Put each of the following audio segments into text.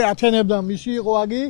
ათენებდა მისი იყო აგი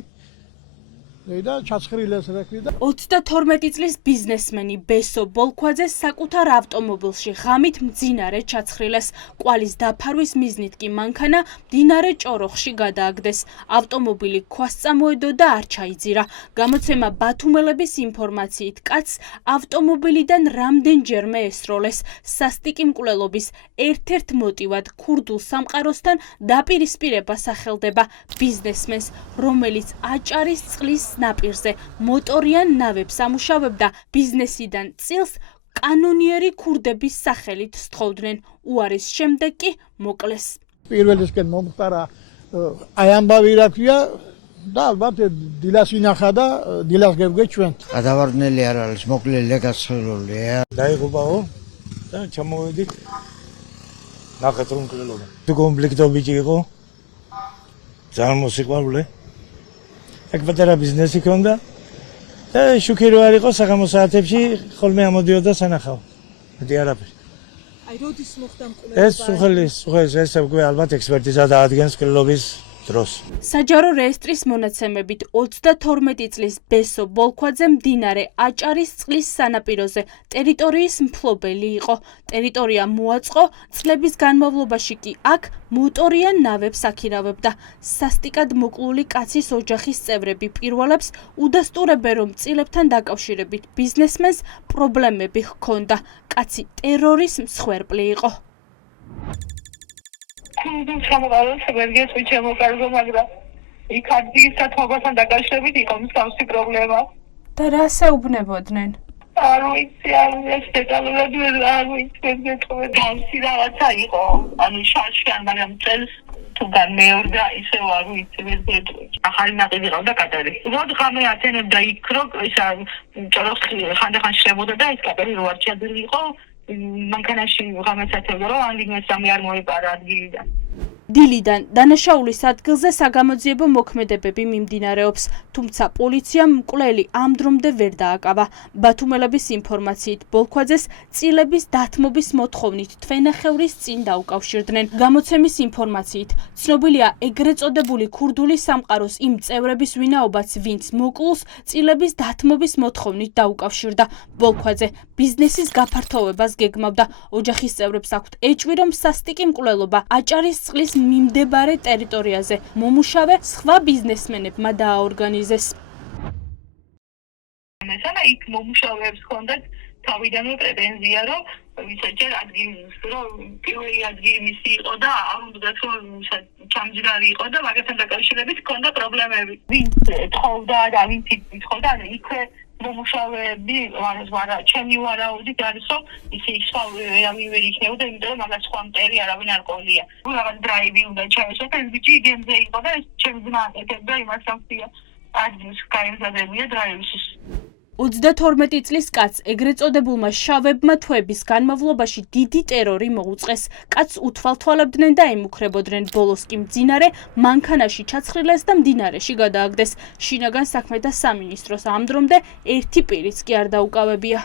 და ჩაცხრილეს რეკი და 32 წლის ბიზნესმენი ბესო ბოლქვაძე საკუთარ ავტომობილში ღამით მძინარე ჩაცხრილეს. Კვალის დაფარვის მიზნით კი მანქანა მდინარე ჭოროხში გადააგდეს. ავტომობილი ქვას წამოედო და არ ჩაიძირა. გამოცემა ბათუმელების ინფორმაციით კაცს ავტომობილიდან რამდენჯერმე ესროლეს. სასტიკი მკვლელობის ერთ-ერთ მოტივად ქურდულ სამყაროსთან დაპირისპირება სახელდება. ბიზნესმენს, რომელიც აჭარის წყლის ნაპირზე მოტორიან ნავებს ამუშავებდა, ბიზნესიდან წილს კანონიერი ქურდების სახელით სთხოვდნენ. უარის შემდეგ კი მოკლეს. პირველისკენ მომხდარა აი ამბავი რა ქვია და ალბათ დილას ინახა და დილას გევგე ჩვენ. გადავარდნელი არ არის, მოკლელი გასხელულია. დაიღუპაო და ჩამოვედით ნახეთ რომ მკვლელობა. თუ კონფლიქტო ბიჭი იყო ძალიან მოსიყვარულე. აქ პატარა ბიზნესი ქონდა და შუქი რო არ იყო საღამო საათებში ხოლმე ამოდიოდა სანახავ. მეტი არაფერი. აი როდის მოხდა მკვლელობა? ეს სუხელის ეს უკვე ალბათ ექსპერტიზა დაადგენს მკვლელობის დროს. საჯარო რეესტრის მონაცემებით 32 წლის ბესო ბოლქვაძე მდინარე აჭარის წყლის სანაპიროზე ტერიტორიის მფლობელი იყო. ტერიტორია მოაწყო, წლების განმავლობაში კი აქ მოტორიან ნავებს აქირავებდა. სასტიკად მოკლული კაცის ოჯახის წევრები პირველებს უდასტურებენ, რომ წილებთან დაკავშირებით ბიზნესმენს პრობლემები ჰქონდა. კაცი ტერორის მსხვერპლი იყო. სამყაროს ვერგეს ვიჩემოკარგო, მაგრამ იქ ადგილის სათვალებასთან დაკავშირებით იყო მსგავსი პრობლემა. და რა საუბნებოდნენ? არ ვიცი, დეტალურად არ ვიცი, გავსი რაღაცა იყო, ანუ შარშან, მაგრამ წელს თუ განმეორდა, ისევ არ ვიცი, ახალი ნაყიდი ყავდა კატარი. როდ ღამე ათენებდა იქ, რომ ისა ჭოროხი ხანდახან შრებოდა და ის კატარი რო არ ჩადილი იყო, მანქანაში ღამეს ათევდა, რომ ამდენს სამი არ მოიპარა ადგილიდან. დილიდან დანაშაულის ადგილზე საგამოძიებო მოქმედებები მიმდინარეობს, თუმცა პოლიციამ მკვლელი ამ დრომდე ვერ დააკავა. ბათუმელების ინფორმაციით ბოლქვაძეს წილების დათმობის მოთხოვნით თვენახევრის წინ დაუკავშირდნენ. გამოცემის ინფორმაციით ცნობილია ეგრეთ წოდებული ქურდული სამყაროს იმ წევრების ვინაობაც, ვინც მოკლულს წილების დათმობის მოთხოვნით დაუკავშირდა. ბოლქვაძე ბიზნესის გაფართოვებას გეგმავდა. ოჯახის წევრებს აქვთ ეჭვი, რომ სასტიკი მკვლელობა აჭარის წყლის მიმდებარე ტერიტორიაზე მომუშავე სხვა ბიზნესმენებმა დააორგანიზეს. მესანა იქ მომუშავეებს ჰქონდათ თავიდანვე პრეტენზია, რომ ვისაჯერ ადგილის, რომ პირველი ადგილი მისი იყო და არ უნდათ რომ ჩამჯდარი იყო და მაგასთან დაკავშირებით ჰქონდა პრობლემები. ვინც თხოვდა და ვინც ითხოვდა, იქვე მომუშავეები ვარა, ჩემი ვარაუდით არის, რომ ისე სხვა ვერავინ ვერ იქნებოდა, იმიტომ რომ მაგას სხვა მტერი არავინ არ ყოლია. რაღაც დრაივი უნდა ჩაეშვა და ეს ბიჭი გემზე იყო და ეს ჩემი ძმა აკეთებდა იმას, რომ ადგილს გაემზადებია დრაივის. 32 წლის კაცს ეგრეთ წოდებულმა შავებმა თვეების განმავლობაში დიდი ტერორი მოუწყეს. კაცს უთვალთვალებდნენ და ემუქრებოდნენ, ბოლოს კი მძინარე მანქანაში ჩაცხრილეს და მდინარეში გადააგდეს. შინაგან საქმეთა სამინისტროს ამ დრომდე ერთი პირიც კი არ დაუკავებია.